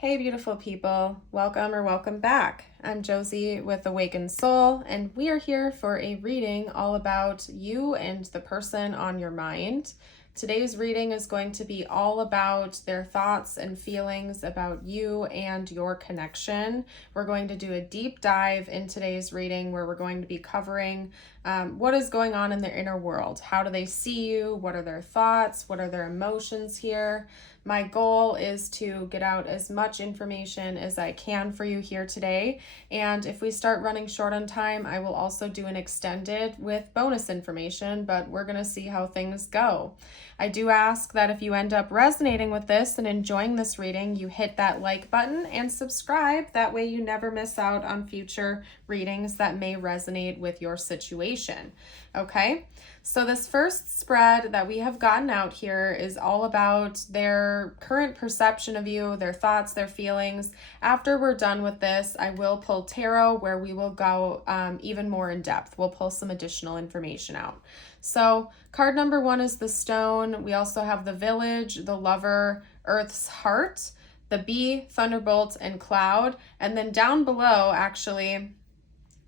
Hey, beautiful people. Welcome or welcome back. I'm Josie with Awakened Soul, and we are here for a reading all about you and the person on your mind. Today's reading is going to be all about their thoughts and feelings about you and your connection. We're going to do a deep dive in today's reading where we're going to be covering what is going on in their inner world. How do they see you? What are their thoughts? What are their emotions here? My goal is to get out as much information as I can for you here today. And if we start running short on time, I will also do an extended with bonus information, but we're going to see how things go. I do ask that if you end up resonating with this and enjoying this reading, you hit that like button and subscribe. That way you never miss out on future readings that may resonate with your situation. Okay, so this first spread that we have gotten out here is all about their current perception of you, their thoughts, their feelings. After we're done with this, I will pull tarot where we will go even more in depth. We'll pull some additional information out. So card number 1 is the Stone. We also have the Village, the Lover, Earth's Heart, the Bee, Thunderbolt, and Cloud. And then down below, actually,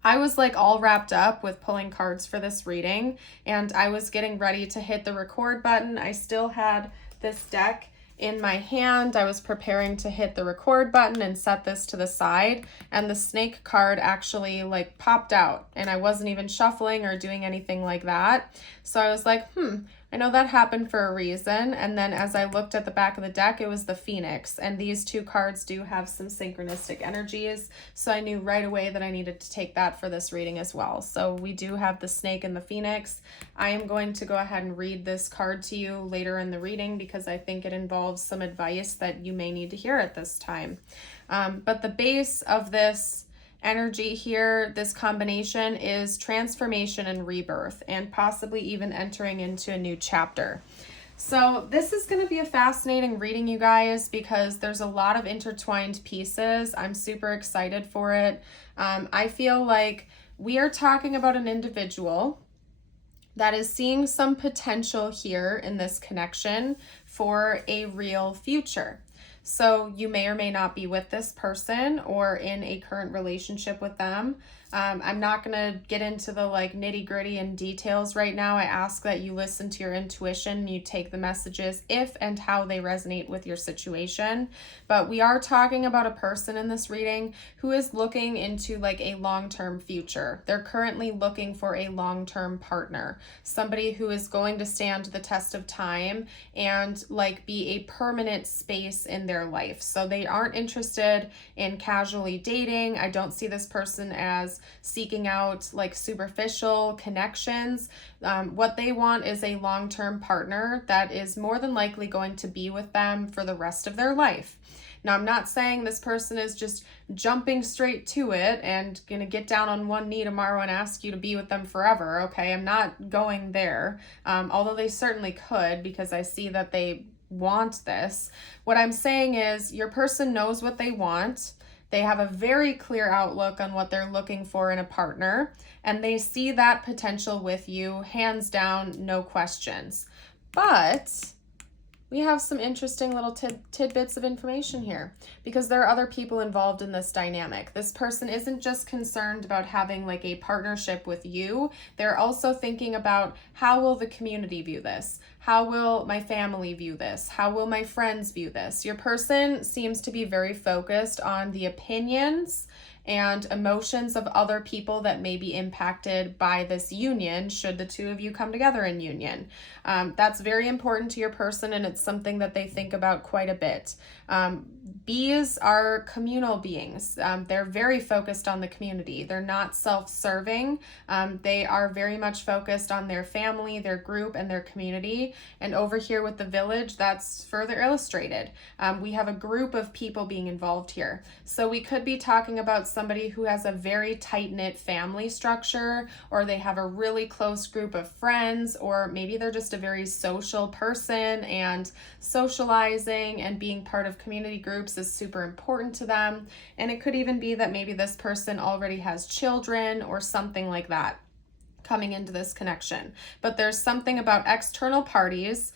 I was like all wrapped up with pulling cards for this reading, and I was getting ready to hit the record button. I still had this deck in my hand. I was preparing to hit the record button and set this to the side, and the snake card actually like popped out, and I wasn't even shuffling or doing anything like that. So I was like, I know that happened for a reason. And then as I looked at the back of the deck, it was the Phoenix, and these two cards do have some synchronistic energies. So I knew right away that I needed to take that for this reading as well. So we do have the Snake and the Phoenix. I am going to go ahead and read this card to you later in the reading because I think it involves some advice that you may need to hear at this time. But the base of this energy here, this combination, is transformation and rebirth, and possibly even entering into a new chapter. So this is going to be a fascinating reading, you guys, because there's a lot of intertwined pieces. I'm super excited for it. I feel like we are talking about an individual that is seeing some potential here in this connection for a real future. So you may or may not be with this person or in a current relationship with them. I'm not going to get into the like nitty gritty and details right now. I ask that you listen to your intuition and you take the messages if and how they resonate with your situation. But we are talking about a person in this reading who is looking into like a long-term future. They're currently looking for a long-term partner, somebody who is going to stand the test of time and like be a permanent space in their life. So they aren't interested in casually dating. I don't see this person as seeking out like superficial connections. What they want is a long-term partner that is more than likely going to be with them for the rest of their life. Now, I'm not saying this person is just jumping straight to it and going to get down on one knee tomorrow and ask you to be with them forever, okay? I'm not going there, although they certainly could, because I see that they want this. What I'm saying is your person knows what they want. They have a very clear outlook on what they're looking for in a partner, and they see that potential with you, hands down, no questions. But we have some interesting little tidbits of information here because there are other people involved in this dynamic. This person isn't just concerned about having like a partnership with you. They're also thinking about, how will the community view this? How will my family view this? How will my friends view this? Your person seems to be very focused on the opinions and emotions of other people that may be impacted by this union, should the two of you come together in union. That's very important to your person, and it's something that they think about quite a bit. Bees are communal beings. They're very focused on the community. They're not self-serving. They are very much focused on their family, their group, and their community. And over here with the Village, that's further illustrated. We have a group of people being involved here. So we could be talking about somebody who has a very tight-knit family structure, or they have a really close group of friends, or maybe they're just a very social person, and socializing and being part of community groups is super important to them. And it could even be that maybe this person already has children or something like that coming into this connection. But there's something about external parties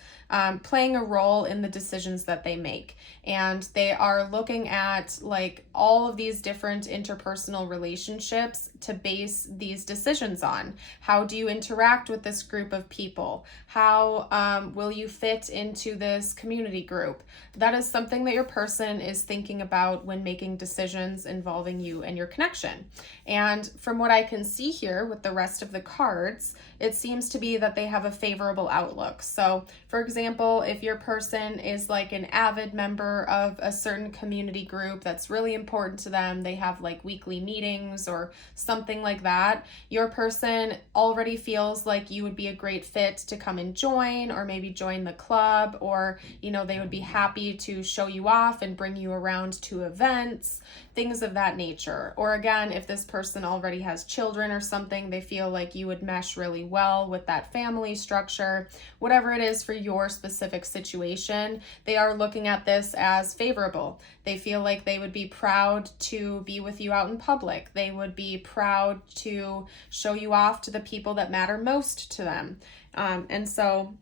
playing a role in the decisions that they make. And they are looking at like all of these different interpersonal relationships to base these decisions on. How do you interact with this group of people? How will you fit into this community group? That is something that your person is thinking about when making decisions involving you and your connection. And from what I can see here with the rest of the cards, it seems to be that they have a favorable outlook. So, for example, if your person is like an avid member of a certain community group that's really important to them, they have like weekly meetings or something like that, your person already feels like you would be a great fit to come and join, or maybe join the club, or, you know, they would be happy to show you off and bring you around to events, things of that nature. Or again, if this person already has children or something, they feel like you would mesh really well with that family structure. Whatever it is for your specific situation, they are looking at this as favorable. They feel like they would be proud to be with you out in public. They would be proud to show you off to the people that matter most to them. And so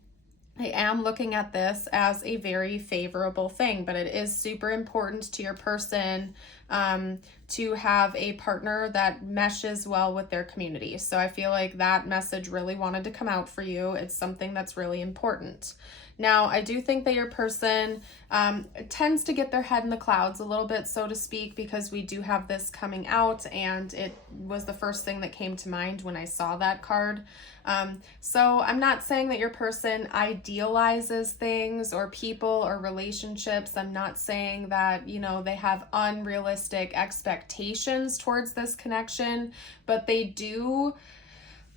I am looking at this as a very favorable thing, but it is super important to your person to have a partner that meshes well with their community. So I feel like that message really wanted to come out for you. It's something that's really important. Now, I do think that your person tends to get their head in the clouds a little bit, so to speak, because we do have this coming out, and it was the first thing that came to mind when I saw that card. So I'm not saying that your person idealizes things or people or relationships. I'm not saying that, you know, they have unrealistic expectations towards this connection, but they do.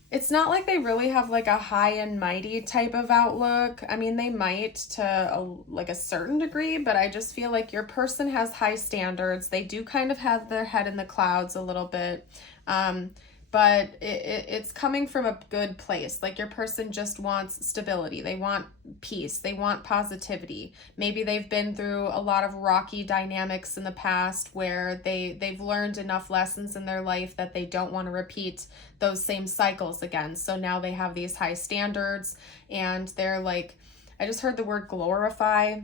It's not like they really have like a high and mighty type of outlook. I mean, they might to a certain degree, but I just feel like your person has high standards. They do kind of have their head in the clouds a little bit. But it's coming from a good place. Like your person just wants stability. They want peace. They want positivity. Maybe they've been through a lot of rocky dynamics in the past where they've learned enough lessons in their life that they don't want to repeat those same cycles again. So now they have these high standards, and they're like, I just heard the word glorify.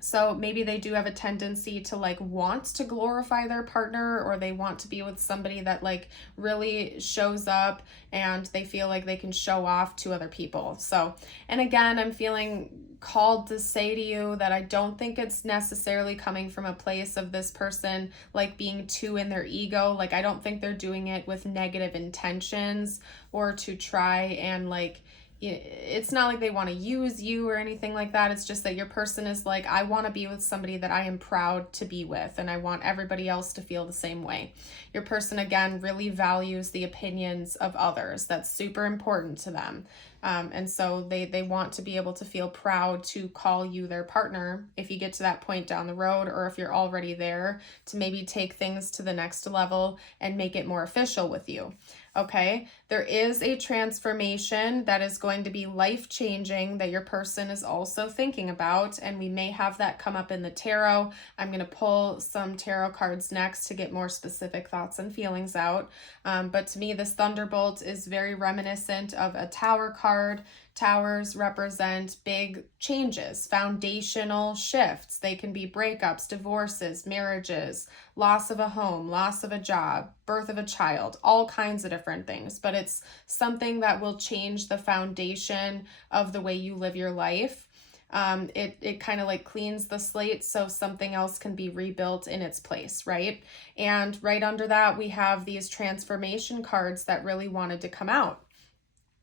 So maybe they do have a tendency to like want to glorify their partner, or they want to be with somebody that like really shows up and they feel like they can show off to other people. So, and again, I'm feeling called to say to you that I don't think it's necessarily coming from a place of this person like being too in their ego. Like I don't think they're doing it with negative intentions or to try and like, it's not like they want to use you or anything like that. It's just that your person is like, I want to be with somebody that I am proud to be with, and I want everybody else to feel the same way. Your person, again, really values the opinions of others. That's super important to them. And so they want to be able to feel proud to call you their partner if you get to that point down the road, or if you're already there, to maybe take things to the next level and make it more official with you. Okay, there is a transformation that is going to be life-changing that your person is also thinking about, and we may have that come up in the tarot. I'm going to pull some tarot cards next to get more specific thoughts and feelings out. But to me, this Thunderbolt is very reminiscent of a Tower card. Towers represent big changes, foundational shifts. They can be breakups, divorces, marriages, loss of a home, loss of a job, birth of a child, all kinds of different things. But it's something that will change the foundation of the way you live your life. It kind of like cleans the slate so something else can be rebuilt in its place, right? And right under that, we have these transformation cards that really wanted to come out.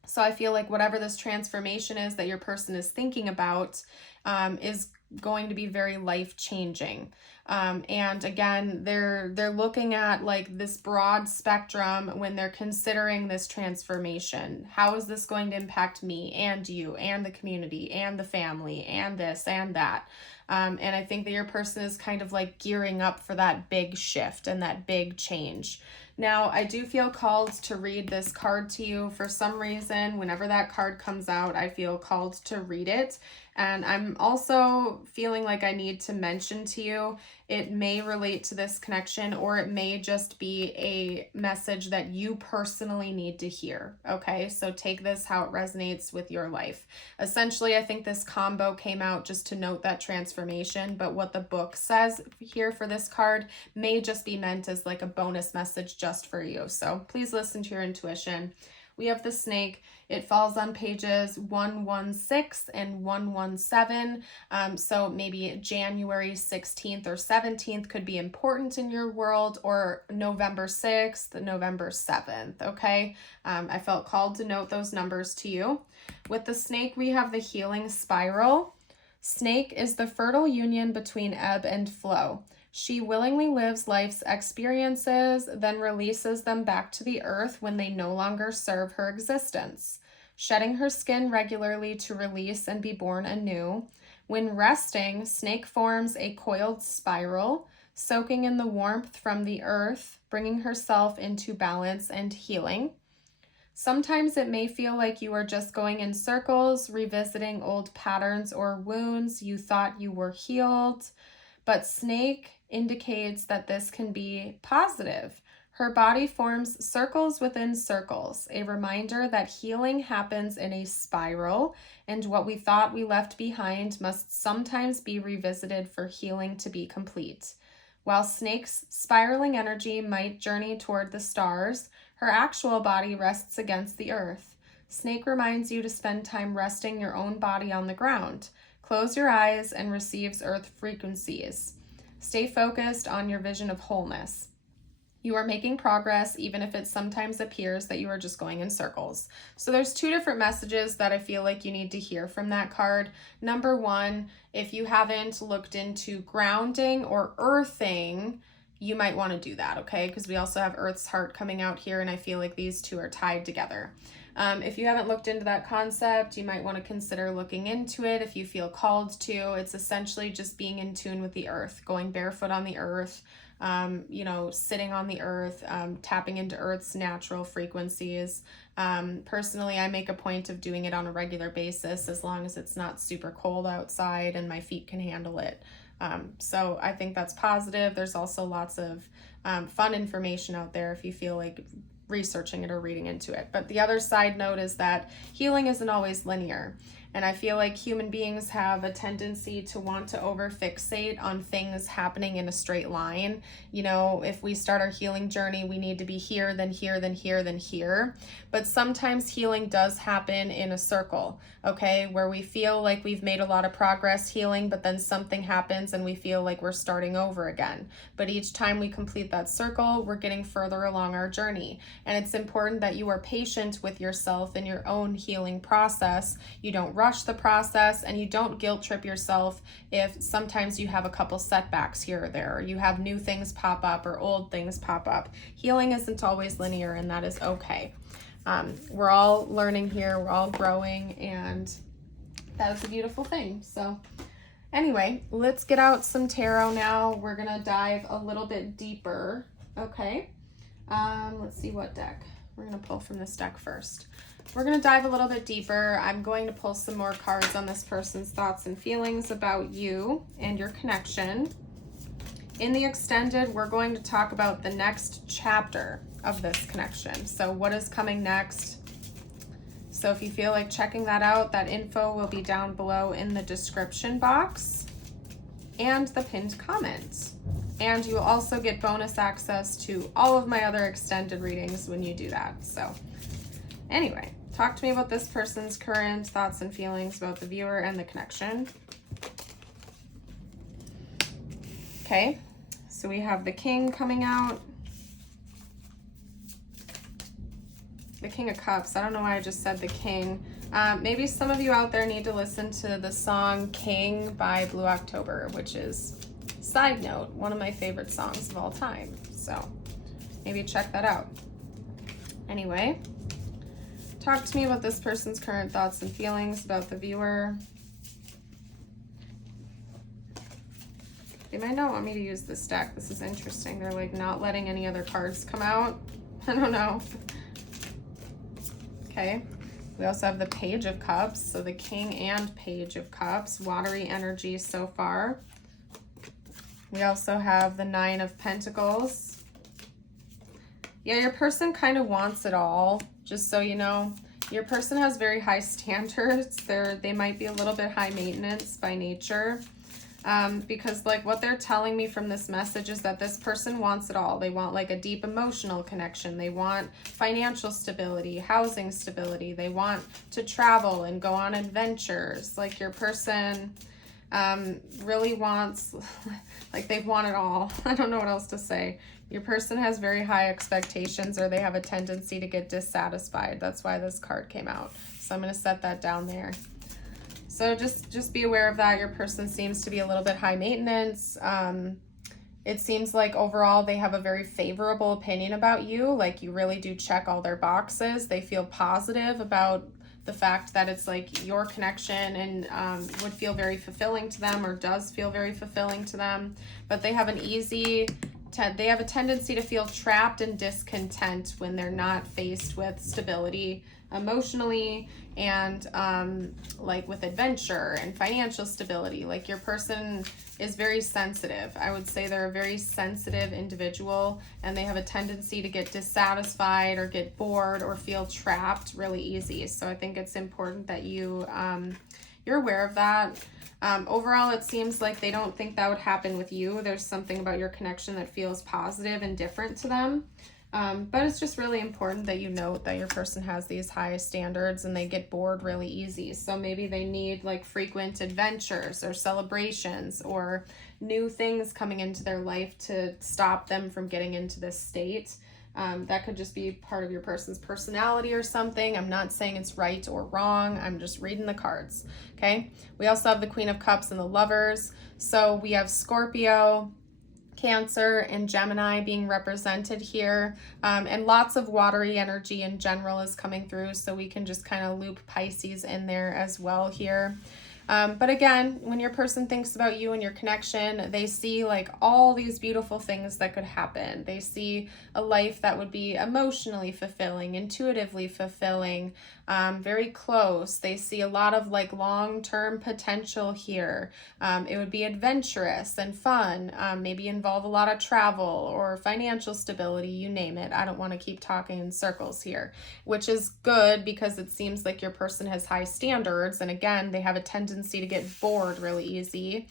So I feel like whatever this transformation is that your person is thinking about is going to be very life-changing. And again, they're looking at like this broad spectrum when they're considering this transformation. How is this going to impact me and you and the community and the family and this and that? And I think that your person is kind of like gearing up for that big shift and that big change. Now, I do feel called to read this card to you. For some reason, whenever that card comes out, I feel called to read it. And I'm also feeling like I need to mention to you, it may relate to this connection, or it may just be a message that you personally need to hear. Okay, so take this how it resonates with your life. Essentially, I think this combo came out just to note that transformation, but what the book says here for this card may just be meant as like a bonus message just for you. So please listen to your intuition. We have the snake. It falls on pages 116 and 117. So maybe January 16th or 17th could be important in your world, or November 6th, November 7th, okay? I felt called to note those numbers to you. With the snake, we have the healing spiral. Snake is the fertile union between ebb and flow. She willingly lives life's experiences, then releases them back to the earth when they no longer serve her existence, shedding her skin regularly to release and be born anew. When resting, snake forms a coiled spiral, soaking in the warmth from the earth, bringing herself into balance and healing. Sometimes it may feel like you are just going in circles, revisiting old patterns or wounds you thought you were healed. But snake indicates that this can be positive. Her body forms circles within circles, a reminder that healing happens in a spiral, and what we thought we left behind must sometimes be revisited for healing to be complete. While snake's spiraling energy might journey toward the stars, her actual body rests against the earth. Snake reminds you to spend time resting your own body on the ground. Close your eyes and receives earth frequencies. Stay focused on your vision of wholeness. You are making progress, even if it sometimes appears that you are just going in circles. So there's two different messages that I feel like you need to hear from that card. Number one, if you haven't looked into grounding or earthing, you might want to do that, okay? Because we also have Earth's heart coming out here, and I feel like these two are tied together. If you haven't looked into that concept, you might want to consider looking into it if you feel called to. It's essentially just being in tune with the earth, going barefoot on the earth, sitting on the earth, tapping into Earth's natural frequencies. Personally, I make a point of doing it on a regular basis as long as it's not super cold outside and my feet can handle it. So I think that's positive. There's also lots of fun information out there if you feel like researching it or reading into it. But the other side note is that healing isn't always linear. And I feel like human beings have a tendency to want to over-fixate on things happening in a straight line. You know, if we start our healing journey, we need to be here, then here, then here, then here. But sometimes healing does happen in a circle, okay, where we feel like we've made a lot of progress healing, but then something happens and we feel like we're starting over again. But each time we complete that circle, we're getting further along our journey. And it's important that you are patient with yourself in your own healing process. You don't rush the process, and you don't guilt trip yourself if sometimes you have a couple setbacks here or there, or you have new things pop up or old things pop up. Healing isn't always linear, and that is okay. We're all learning here, we're all growing, and that is a beautiful thing. So anyway, let's get out some tarot now. We're gonna dive a little bit deeper. Okay, let's see what deck. We're gonna pull from this deck first. We're going to dive a little bit deeper. I'm going to pull some more cards on this person's thoughts and feelings about you and your connection. In the extended, we're going to talk about the next chapter of this connection. So what is coming next? So if you feel like checking that out, that info will be down below in the description box and the pinned comment. And you will also get bonus access to all of my other extended readings when you do that. So anyway, talk to me about this person's current thoughts and feelings about the viewer and the connection. Okay, so we have the King coming out. The King of Cups. I don't know why I just said the King. Maybe some of you out there need to listen to the song King by Blue October, which is, side note, one of my favorite songs of all time. So maybe check that out. Anyway, talk to me about this person's current thoughts and feelings about the viewer. They might not want me to use this deck. This is interesting. They're like not letting any other cards come out. I don't know. Okay. We also have the Page of Cups. So the King and Page of Cups. Watery energy so far. We also have the Nine of Pentacles. Yeah, your person kind of wants it all, just so you know. Your person has very high standards. They might be a little bit high maintenance by nature. Because like what they're telling me from this message is that this person wants it all. They want like a deep emotional connection. They want financial stability, housing stability. They want to travel and go on adventures. Like your person really wants, like they want it all. I don't know what else to say. Your person has very high expectations, or they have a tendency to get dissatisfied. That's why this card came out. So I'm going to set that down there. So just be aware of that. Your person seems to be a little bit high maintenance. It seems like overall they have a very favorable opinion about you. Like you really do check all their boxes. They feel positive about the fact that it's like your connection and would feel very fulfilling to them, or does feel very fulfilling to them. But they have they have a tendency to feel trapped and discontent when they're not faced with stability emotionally and like with adventure and financial stability. Like your person is very sensitive. I would say they're a very sensitive individual, and they have a tendency to get dissatisfied or get bored or feel trapped really easy. So I think it's important that you're aware of that. Overall, it seems like they don't think that would happen with you. There's something about your connection that feels positive and different to them. But it's just really important that you note that your person has these high standards and they get bored really easy. So maybe they need like frequent adventures or celebrations or new things coming into their life to stop them from getting into this state. That could just be part of your person's personality or something. I'm not saying it's right or wrong. I'm just reading the cards. Okay. We also have the Queen of Cups and the Lovers. So we have Scorpio, Cancer, and Gemini being represented here. And lots of watery energy in general is coming through. So we can just kind of loop Pisces in there as well here. But again, when your person thinks about you and your connection, they see like all these beautiful things that could happen. They see a life that would be emotionally fulfilling, intuitively fulfilling, very close. They see a lot of like long-term potential here. It would be adventurous and fun, maybe involve a lot of travel or financial stability, you name it. I don't want to keep talking in circles here, which is good because it seems like your person has high standards. And again, they have a tendency to get bored really easy,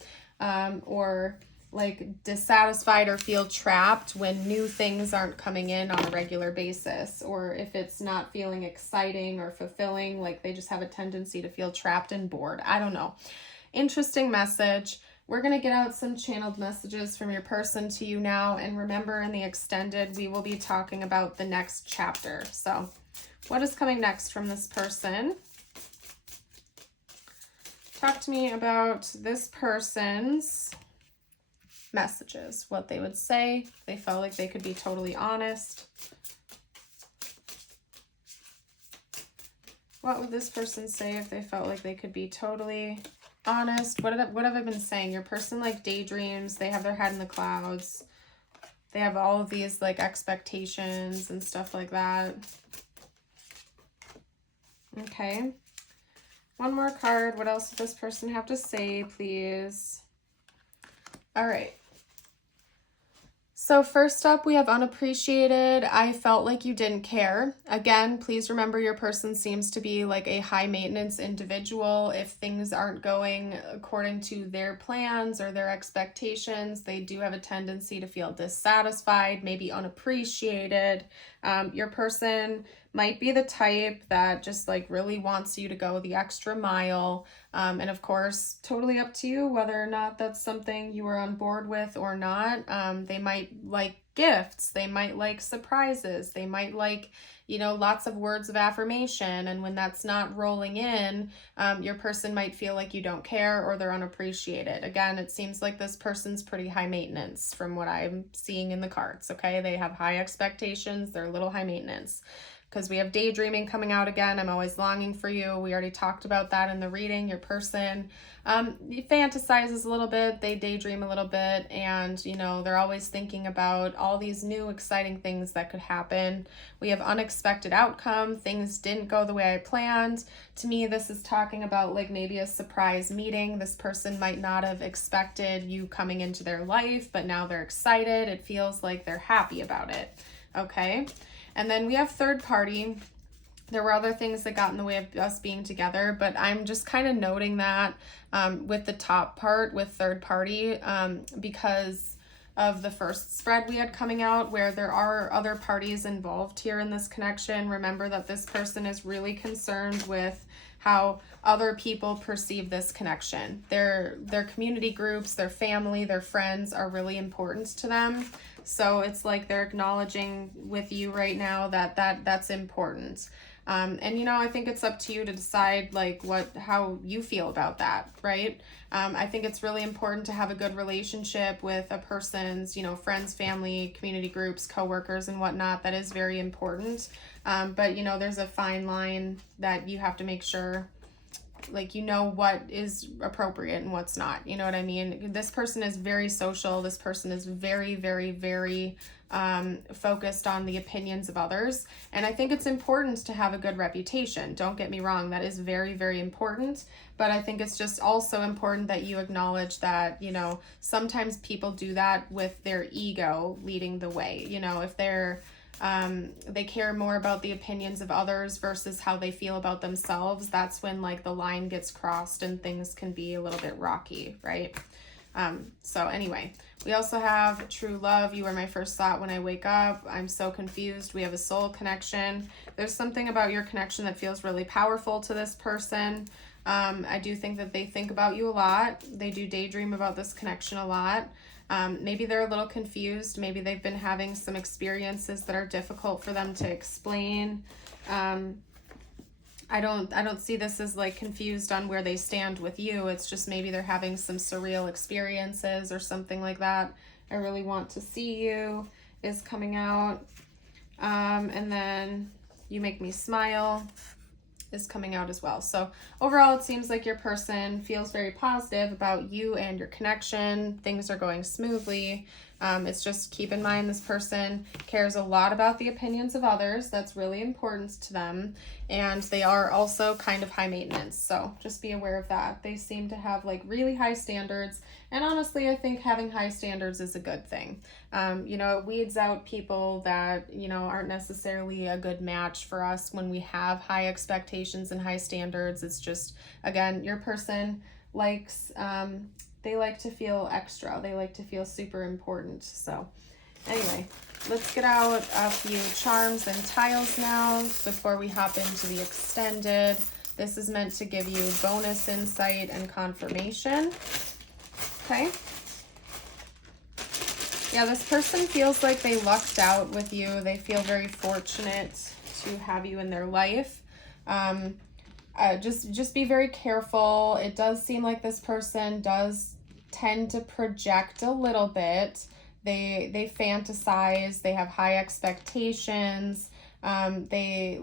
or like dissatisfied or feel trapped when new things aren't coming in on a regular basis, or if it's not feeling exciting or fulfilling, like they just have a tendency to feel trapped and bored. I don't know. Interesting message. We're going to get out some channeled messages from your person to you now. And remember, in the extended, we will be talking about the next chapter. So what is coming next from this person? Talk to me about this person's messages, what they would say. They felt like they could be totally honest. What would this person say if they felt like they could be totally honest? What have I been saying? Your person like daydreams. They have their head in the clouds. They have all of these like expectations and stuff like that. Okay. One more card. What else does this person have to say, please? All right. So first up, we have unappreciated. I felt like you didn't care. Again, please remember your person seems to be like a high maintenance individual. If things aren't going according to their plans or their expectations, they do have a tendency to feel dissatisfied, maybe unappreciated. Your person might be the type that just like really wants you to go the extra mile. And of course, totally up to you whether or not that's something you are on board with or not. They might like gifts. They might like surprises. They might like, lots of words of affirmation. And when that's not rolling in, your person might feel like you don't care or they're unappreciated. Again, it seems like this person's pretty high maintenance from what I'm seeing in the cards. Okay. They have high expectations. They're a little high maintenance. because we have daydreaming coming out again. I'm always longing for you. We already talked about that in the reading. Your person fantasizes a little bit, they daydream a little bit, and you know, they're always thinking about all these new exciting things that could happen. We have unexpected outcome, things didn't go the way I planned. To me, this is talking about like maybe a surprise meeting. This person might not have expected you coming into their life, but now they're excited. It feels like they're happy about it. Okay, and then we have third party. There were other things that got in the way of us being together, but I'm just kind of noting that with the top part with third party because of the first spread we had coming out, where there are other parties involved here in this connection. Remember that this person is really concerned with how other people perceive this connection. Their community groups, their family, their friends are really important to them. So it's like they're acknowledging with you right now that that's important. And you know, I think it's up to you to decide like how you feel about that, right? I think it's really important to have a good relationship with a person's, you know, friends, family, community groups, coworkers, and whatnot. That is very important. But you know, there's a fine line that you have to make sure, like, you know, what is appropriate and what's not. You know what I mean? This person is very social. This person is very, very, very focused on the opinions of others. And I think it's important to have a good reputation. Don't get me wrong. That is very, very important. But I think it's just also important that you acknowledge that, you know, sometimes people do that with their ego leading the way. You know, if they care more about the opinions of others versus how they feel about themselves, that's when like the line gets crossed and things can be a little bit rocky, right? So anyway, we also have true love. You are my first thought when I wake up. I'm so confused. We have a soul connection. There's something about your connection that feels really powerful to this person. I do think that they think about you a lot. They do daydream about this connection a lot. Maybe they're a little confused. Maybe they've been having some experiences that are difficult for them to explain. I don't see this as like confused on where they stand with you. It's just maybe they're having some surreal experiences or something like that. I really want to see you is coming out. And then you make me smile is coming out as well. So overall, it seems like your person feels very positive about you and your connection. Things are going smoothly. It's just keep in mind this person cares a lot about the opinions of others. That's really important to them. And they are also kind of high maintenance. So just be aware of that. They seem to have like really high standards. And honestly, I think having high standards is a good thing. You know, it weeds out people that, you know, aren't necessarily a good match for us when we have high expectations and high standards. It's just, again, your person likes, they like to feel extra. They like to feel super important. So anyway, let's get out a few charms and tiles now before we hop into the extended. This is meant to give you bonus insight and confirmation. Okay. Yeah, this person feels like they lucked out with you. They feel very fortunate to have you in their life. Just be very careful. It does seem like this person does tend to project a little bit. They fantasize, they have high expectations, they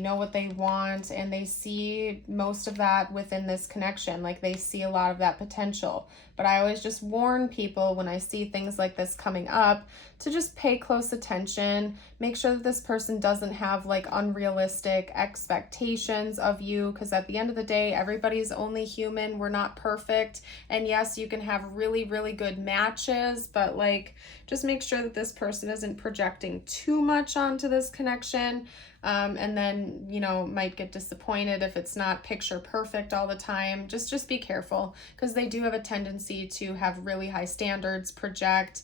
know what they want, and they see most of that within this connection. Like they see a lot of that potential. But I always just warn people when I see things like this coming up to just pay close attention. Make sure that this person doesn't have like unrealistic expectations of you, because at the end of the day, everybody's only human. We're not perfect. And yes, you can have really, really good matches, but like just make sure that this person isn't projecting too much onto this connection. And then, you know, might get disappointed if it's not picture perfect all the time. Just be careful, because they do have a tendency to have really high standards, project.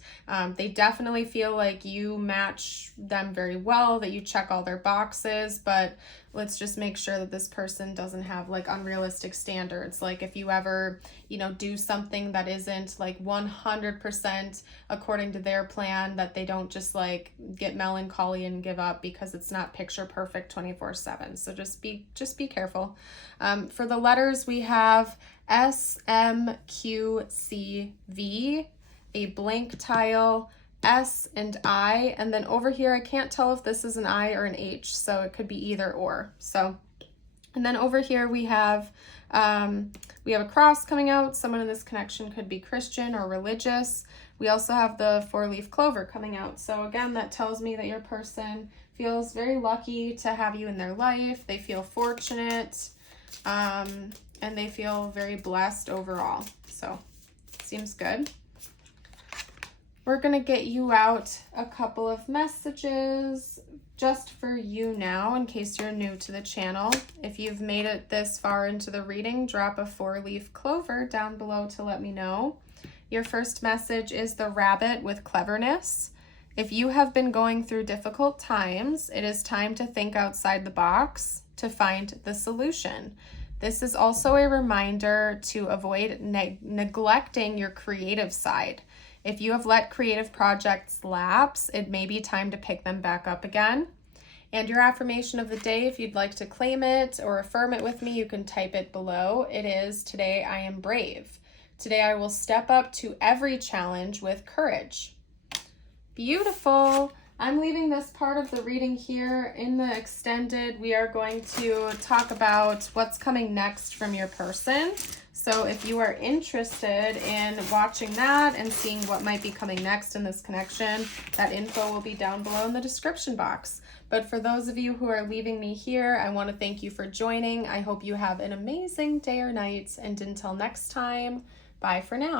They definitely feel like you match them very well, that you check all their boxes, but let's just make sure that this person doesn't have like unrealistic standards. Like if you ever, you know, do something that isn't like 100% according to their plan, that they don't just like get melancholy and give up because it's not picture perfect 24/7. So just be careful. For the letters, we have S, M, Q, C, V, a blank tile, S and I, and then over here I can't tell if this is an I or an H, so it could be either or. So, and then over here we have a cross coming out. Someone in this connection could be Christian or religious. We also have the 4-leaf clover coming out. So again, that tells me that your person feels very lucky to have you in their life. They feel fortunate, and they feel very blessed overall. So seems good. We're going to get you out a couple of messages just for you now, in case you're new to the channel. If you've made it this far into the reading, drop a 4-leaf clover down below to let me know. Your first message is the rabbit with cleverness. If you have been going through difficult times, it is time to think outside the box to find the solution. This is also a reminder to avoid neglecting your creative side. If you have let creative projects lapse, it may be time to pick them back up again. And your affirmation of the day, if you'd like to claim it or affirm it with me, you can type it below. It is, today I am brave. Today I will step up to every challenge with courage. Beautiful. I'm leaving this part of the reading here. In the extended, we are going to talk about what's coming next from your person. So if you are interested in watching that and seeing what might be coming next in this connection, that info will be down below in the description box. But for those of you who are leaving me here, I want to thank you for joining. I hope you have an amazing day or night. And until next time, bye for now.